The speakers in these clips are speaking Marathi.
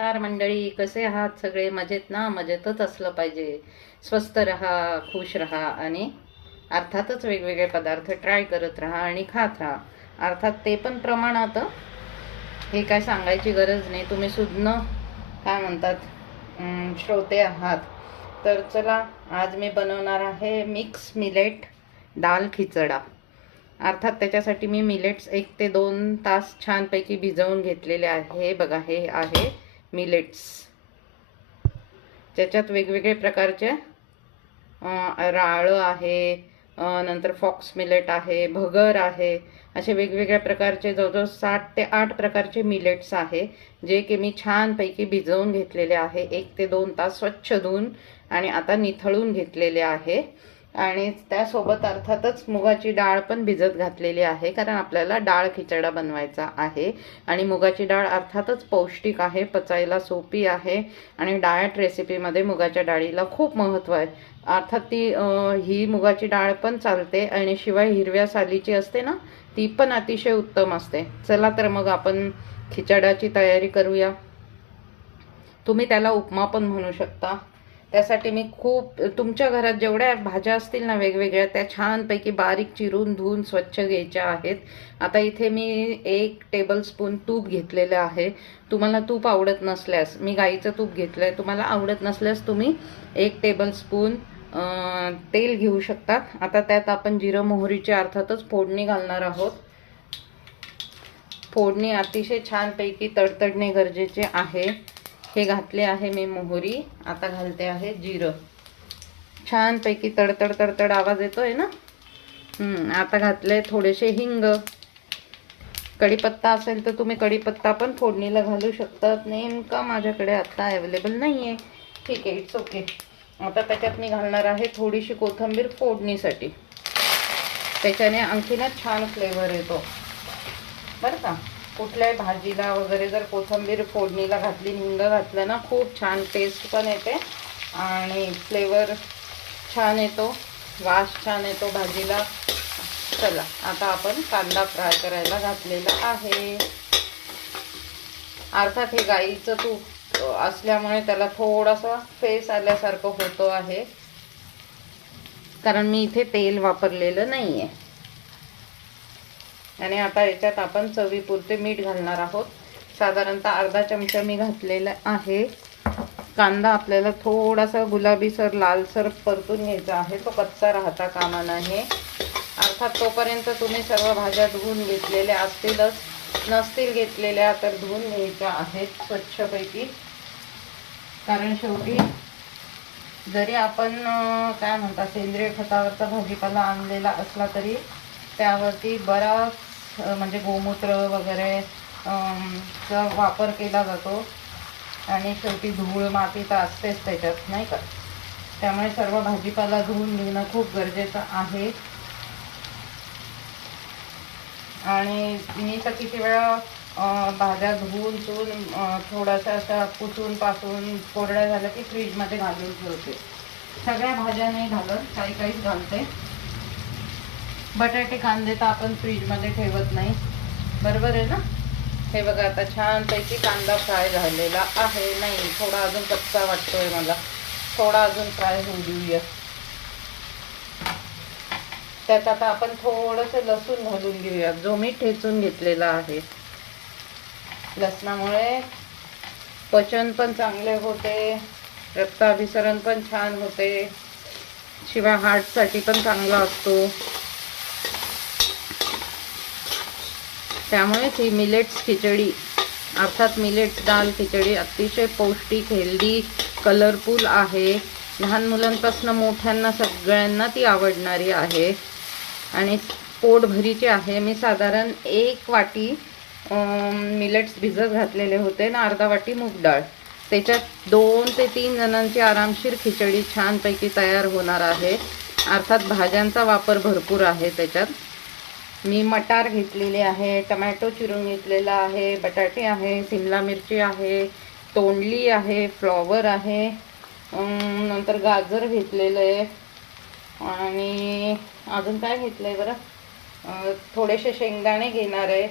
नमस्कार मंडळी, कसे आहात सगळे? मजेत ना? मजेतच असलं पाहिजे. स्वस्त रहा, खुश रहा आणि अर्थातच वेगवेगळे पदार्थ ट्राय करत राहा आणि खात राहा. अर्थात ते पण प्रमाणात. हे काय सांगायची गरज नाही, तुम्ही सुज्ञ काय म्हणतात श्रोते आहात. तर चला, आज मी बनवणार आहे मिक्स मिलेट दाल खिचडा. अर्थात त्याच्यासाठी मी मिलेट्स 1 ते 2 तास छानपैकी भिजवून घेतलेले आहे. बघा, हे आहे मिलेट्स. त्याच्यात वेगवेगळे प्रकारचे राळं आहे, नंतर फॉक्स मिलेट आहे, भगर आहे, असे वेगवेगळ्या प्रकारचे जवळजवळ 7 ते 8 प्रकारचे मिलेट्स आहे, जे की मी छानपैकी भिजवून घेतलेले आहे. 1 ते 2 तास स्वच्छ धुवून आणि आता निथळून घेतलेले आहे. आणि त्यासोबत अर्थातच मुगाची डाळ पण भिजत घातलेली आहे, कारण आपल्याला डाळ खिचडा बनवायचा आहे. आणि मुगाची डाळ अर्थातच पौष्टिक आहे, पचायला सोपी आहे आणि डाएट रेसिपीमध्ये मुगाच्या डाळीला खूप महत्त्व आहे. अर्थात ती ही मुगाची डाळ पण चालते आणि शिवाय हिरव्या सालीची असते ना, ती पण अतिशय उत्तम असते. चला तर मग आपण खिचड्याची तयारी करूया. तुम्ही त्याला उपमा पण म्हणू शकता. त्यासाठी मी खूप तुमच्या घरात जेवढ्या भाज्या असतील ना वेगवेगळ्या, त्या छानपैकी बारीक चिरून धुवून स्वच्छ घ्यायच्या आहेत. आता इथे मी 1 टेबलस्पून तूप घेतलेलं आहे. तुम्हाला तूप आवडत नसल्यास, मी गाईचं तूप घेतलं आहे, तुम्हाला आवडत नसल्यास तुम्ही 1 टेबलस्पून तेल घेऊ शकतात. आता त्यात आपण जिरं मोहरीची अर्थातच फोडणी घालणार आहोत. फोडणी अतिशय छानपैकी तडतडणे गरजेचे आहे. हे घातले आहे मी मोहरी. आता घालते आहे जिरं. छानपैकी तडतड तडतड आवाज येतोय ना. आता घातले थोडेसे हिंग. कढीपत्ता असेल तर तुम्ही कढीपत्ता पण फोडणीला घालू शकतात. नेमका माझ्याकडे आता अवेलेबल नाही आहे, ठीक आहे, इट्स ओके. आता त्याच्यात मी घालणार आहे थोडीशी कोथिंबीर फोडणीसाठी. त्याच्याने आणखीनच छान फ्लेवर येतो बरं का. कुठल्याही भाजीला वगैरे जर कोथिंबीर फोडणीला घातली, हिंग घातलं ना, खूप छान टेस्ट पण येते आणि फ्लेवर छान येतो, वास छान येतो भाजीला. चला, आता आपण कांदा फ्राय करायला घातलेला आहे. अर्थात हे गाईचं तूप असल्यामुळे त्याला थोडासा फेस आल्यासारखं होतं आहे, कारण मी इथे तेल वापरलेलं नाही आहे. आणि आता याच्यात आपण चवीपुरते मीठ घालणार आहोत. साधारणतः अर्धा चमचा मी घातलेला आहे. कांदा आपल्याला थोडासा गुलाबीसर लालसर परतून घ्यायचा आहे, तो कच्चा राहता कामा नये. अर्थात तोपर्यंत तुम्ही सर्व भाज्या धुवून घेतलेल्या असतीलच, नसतील घेतलेल्या तर धुवून घ्यायच्या आहेत स्वच्छपैकी. कारण शेवटी जरी आपण काय म्हणता सेंद्रिय खतावरचा भाजीपाला आणलेला असला तरी त्यावरती बराच म्हणजे गोमूत्र वगैरे चा वापर केला जातो आणि शेवटी धूळ माती तर असतेच त्याच्यात, नाही का. त्यामुळे सर्व भाजीपाला धुवून घेणं खूप गरजेचं आहे. आणि मी तर किती वेळा भाज्या धुवून चुवून थोड्याशा अशा पुसून पासून कोरड्या झाल्या की फ्रीजमध्ये घालून ठेवते. सगळ्या भाज्या नाही घालत, काही काहीच घालते. बटाटे कांदे तर आपण फ्रीजमध्ये ठेवत नाही, बरोबर आहे ना. हे बघा, आता छानपैकी कांदा फ्राय झालेला आहे. नाही, थोडा अजून कच्चा वाटतोय मला, थोडा अजून फ्राय होऊ देऊया. त्यात आता आपण थोडंसं लसूण घालून घेऊया, जो मी ठेचून घेतलेला आहे. लसणामुळे पचन पण चांगले होते, रक्ताभिसरण पण छान होते, शिवाय हार्टसाठी पण चांगला असतो. त्यामुळेच ही मिलेट्स खिचडी अर्थात मिलेट्स दाल खिचडी अतिशय पौष्टिक, हेल्दी, कलरफुल आहे. लहान मुलांपासून मोठ्यांना सगळ्यांना ती आवडणारी आहे आणि पोटभरीची आहे. मी साधारण 1 वाटी मिलेट्स भिजत घातलेले होते ना, अर्धा वाटी मूग डाळ. त्याच्यात 2 ते 3 जणांची आरामशीर खिचडी छानपैकी तयार होणार आहे. अर्थात भाज्यांचा वापर भरपूर आहे त्याच्यात. मी मटार घेतलेले आहे, टमॅटो चिरून घेतलेला आहे, बटाटे आहे, शिमला मिरची आहे, तोंडली आहे, फ्लॉवर आहे, नंतर गाजर घेतलेलं आहे आणि अजून काय घेतलं आहे बरं, थोडेसे शेंगदाणे घेणार आहे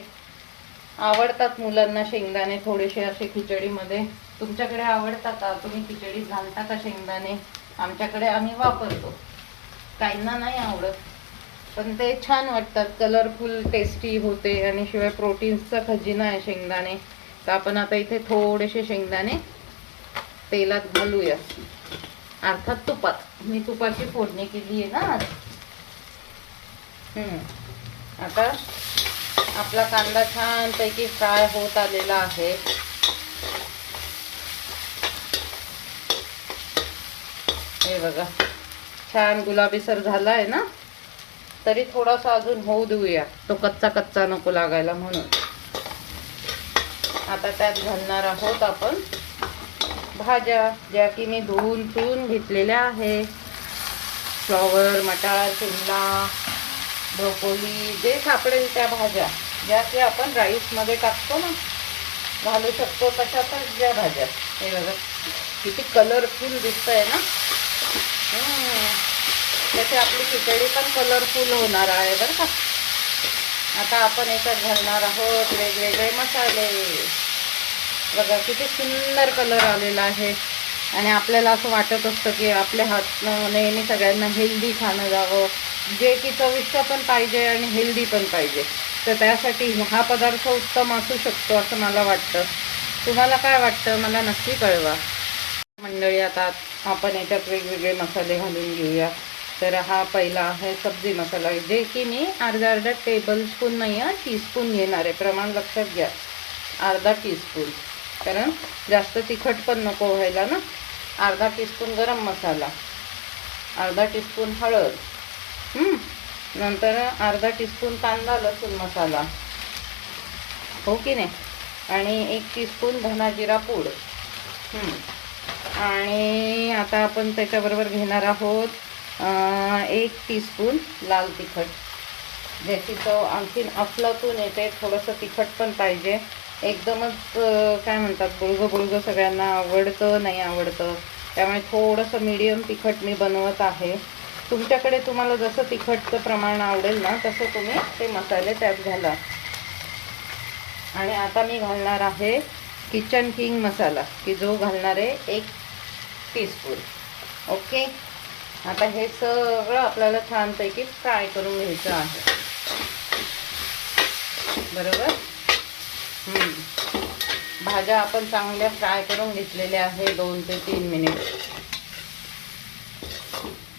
आवडतात मुलांना शेंगदाणे थोडेसे असे खिचडीमध्ये. तुमच्याकडे आवडतात का? तुम्ही खिचडीत घालता का शेंगदाणे? आमच्याकडे आम्ही वापरतो. काहींना नाही आवडत, पण ते छान वाटतात, कलरफुल, टेस्टी होते आणि शिवाय प्रोटीन्सचा खजिना आहे शेंगदाणे. तर आपण आता इथे थोडेसे शेंगदाणे तेलात घालूया, अर्थात तुपात. मी तुपाची फोडणी केली आहे ना आज. आता आपला कांदा छानपैकी फ्राय होत आलेला आहे. हे बघा, छान गुलाबीसर झाला आहे ना. तरी थोडासा अजून होऊ देऊया, तो कच्चा कच्चा नको लागायला म्हणून. आता त्यात घालणार आहोत आपण भाज्या, ज्या की मी धुवून घेतलेल्या आहे. फ्लॉवर, मटार, शिमला, ब्रोकोली, जे सापडेल त्या भाज्या, ज्या की आपण राईसमध्ये टाकतो ना, घालू शकतो तशातच ज्या भाज्या. हे बघा किती कलरफुल दिसतंय ना. त्याची आपली खिचडी पण कलरफुल होणार आहे बरं का. आता आपण याच्यात घालणार आहोत वेगवेगळे मसाले. बघा किती सुंदर कलर आलेला आहे. आणि आपल्याला असं वाटत असतं की आपल्या हातनं नेहमी सगळ्यांना हेल्दी खाणं जावं, जे की चविष्ट पण पाहिजे आणि हेल्दी पण पाहिजे. तर त्यासाठी हा पदार्थ उत्तम असू शकतो असं मला वाटतं. तुम्हाला काय वाटतं मला नक्की कळवा मंडळी. आता आपण याच्यात वेगवेगळे मसाले घालून घेऊया. तर हा पहिला आहे सब्जी मसाला, जे की मी अर्धा टेबलस्पून नाही, टीस्पून घेणार आहे. प्रमाण लक्षात घ्या, अर्धा टीस्पून, कारण जास्त तिखट पण नको व्हायला ना. अर्धा टीस्पून गरम मसाला, अर्धा टीस्पून हळद, नंतर अर्धा टीस्पून कांदा लसूण मसाला, हो की नाही, आणि 1 टीस्पून धना जिरा पूड. आणि आता आपण त्याच्याबरोबर घेणार आहोत 1 टीस्पून लाल तिखट, ज्याची चव आणखीन अफलातून येते. थोडंसं तिखट पण पाहिजे, एकदमच काय म्हणतात बुळगं सगळ्यांना आवडतं नाही आवडतं. त्यामुळे थोडंसं मीडियम तिखट मी बनवत आहे. तुमच्याकडे तुम्हाला जसं तिखटचं प्रमाण आवडेल ना तसं तुम्ही ते मसाले त्यात घाला. आणि आता मी घालणार आहे किचन किंग मसाला, की जो घालणार आहे 1 टीस्पून. ओके, आता हे सगळं आपल्याला छानपैकी फ्राय करून घ्यायचं आहे, बरोबर. भाज्या आपण चांगल्या फ्राय करून घेतलेल्या आहे 2 ते 3 मिनिट.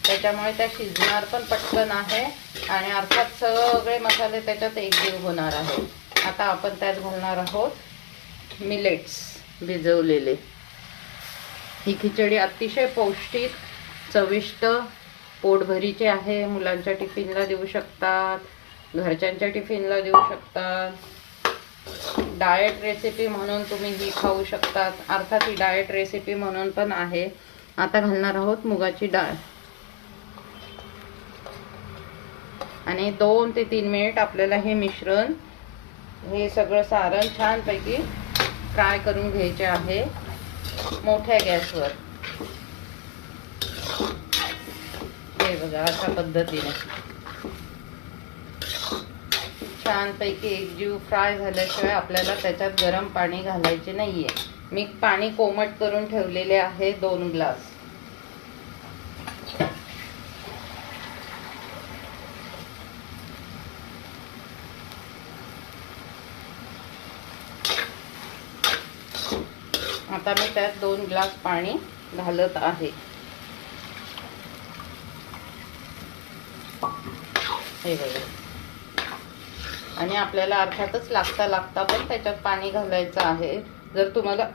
त्याच्यामुळे त्या शिजणार पण पटकन आहे आणि अर्थात सगळे मसाले त्याच्यात एकजीव होणार आहे. आता आपण त्यात घालणार आहोत मिलेट्स भिजवलेले. ही खिचडी अतिशय पौष्टिक, चविष्ट, पोटभरीचे आहे. मुलांच्या टिफिनला देऊ शकतात, घरच्यांच्या टिफिनला देऊ शकतात. डाएट रेसिपी म्हणून तुम्ही ही खाऊ शकतात. अर्थात ही डाएट रेसिपी म्हणून पण आहे. आता घालणार आहोत मुगाची डाळ आणि 2 ते 3 मिनिट आपल्याला हे मिश्रण, हे सगळं सारण छानपैकी फ्राय करून घ्यायचे आहे मोठ्या गॅसवर. हे बघा अशा पद्धतीने छानपैकी एकजीव फ्राय झाल्याशिवाय आपल्याला त्याच्यात गरम पाणी घालायचे नाहीये. मी पाणी कोमट करून ठेवलेले आहे 2 ग्लास. आता मी त्यात 2 ग्लास पाणी घालत आहे. हे बघा, आणि आपल्याला अर्थातच लागता पण त्याच्यात पाणी घालायचं आहे. जर तुम्हाला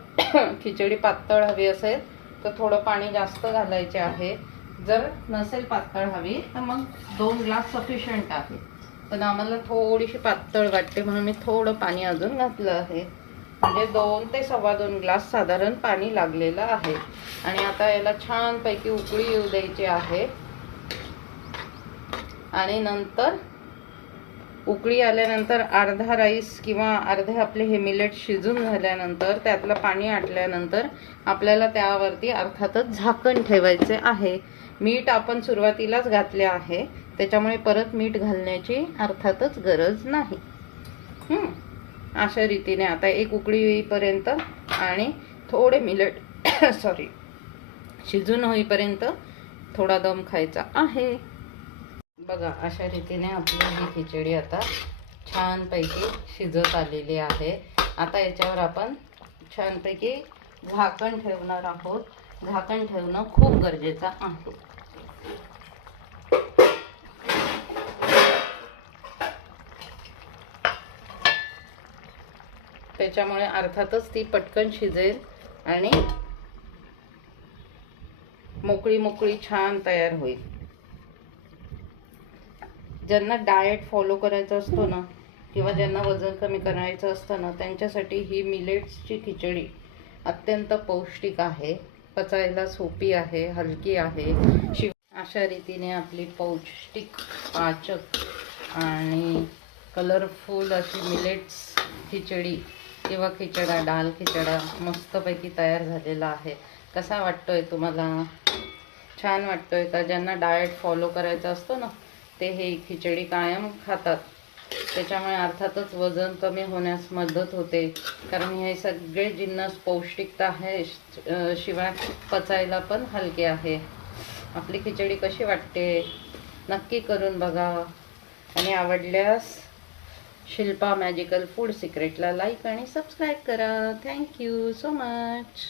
खिचडी पातळ हवी असेल तर थोडं पाणी जास्त घालायचे आहे. जर नसेल पातळ हवी तर मग 2 ग्लास सफिशियंट आहे. पण आम्हाला थोडीशी पातळ वाटते म्हणून मी थोडं पाणी अजून घातलं आहे. म्हणजे 2 ते 2.25 ग्लास साधारण पाणी लागलेलं आहे. आणि आता याला छानपैकी उकळी येऊ द्यायची आहे. आणि नंतर उकळी आल्यानंतर अर्धा राईस किंवा अर्धे आपले हे मिलेट शिजून झाल्यानंतर, त्यातलं पाणी आटल्यानंतर आपल्याला त्यावरती अर्थातच झाकण ठेवायचे आहे. मीठ आपण सुरुवातीलाच घातले आहे, त्याच्यामुळे परत मीठ घालण्याची अर्थातच गरज नाही. अशा रीतीने आता एक उकळी येईपर्यंत आणि थोडे मिलेट सॉरी शिजून होईपर्यंत थोडा दम खायचा आहे. बघा अशा रीतीने आपली ही खिचडी आता छानपैकी शिजत आलेली आहे. आता याच्यावर आपण छानपैकी झाकण ठेवणार आहोत. झाकण ठेवणं खूप गरजेचं आहे. त्याच्यामुळे अर्थातच ती पटकन शिजेल आणि मोकळी मोकळी छान तयार होईल. ज्यांना डाएट फॉलो करायचा असतो ना किंवा ज्यांना वजन कमी करायचं असतं ना त्यांच्यासाठी ही मिलेट्सची खिचडी अत्यंत पौष्टिक आहे. पचायला सोपी आहे, हलकी आहे. अशा रीतीने आपली पौष्टिक, पाचक आणि कलरफुल अशी मिलेट्स खिचडी किंवा खिचडा, डाल खिचडा मस्तपैकी तयार झालेला आहे. कसा वाटतोय तुम्हाला? छान वाटतोय का? ज्यांना डाएट फॉलो करायचा असतो ना ते हे खिचडी कायम खातात. त्याच्यामुळे अर्थातच वजन कमी होण्यास मदत होते, कारण हे सगळे जिन्नस पौष्टिकता आहे, शिवाय पचायला पण हलके आहे. आपली खिचडी कशी वाटते नक्की करून बघा आणि आवडल्यास शिल्पा मॅजिकल फूड सिक्रेटला लाईक आणि सबस्क्राईब करा. Thank you so much.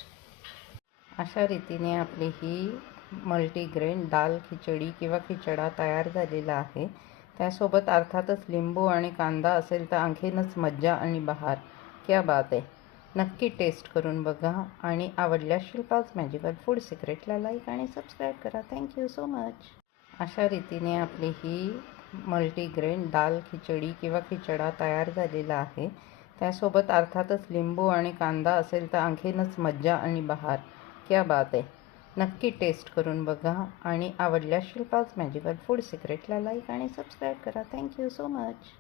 अशा रीतीने आपली ही मल्टीग्रेन दाल खिचडी किंवा खिचडा तयार झालेला आहे. त्यासोबत अर्थातच लिंबू आणि कांदा असेल तर आणखीनच मज्जा आणि बहार. क्या बात आहे. नक्की टेस्ट करून बघा आणि आवडल्यास शिल्पाज मॅजिकल फूड सिक्रेटला लाईक आणि सबस्क्राईब करा. Thank you so much. अशा रीतीने आपली ही मल्टीग्रेन दाल खिचडी किंवा खिचडा तयार झालेला आहे. त्यासोबत अर्थातच लिंबू आणि कांदा असेल तर आणखीनच मज्जा आणि बहार. क्या बात आहे. नक्की टेस्ट करून बघा आणि आवडल्यास शिल्पाज मॅजिकल फूड सिक्रेटला लाईक आणि सबस्क्राईब करा. Thank you so much.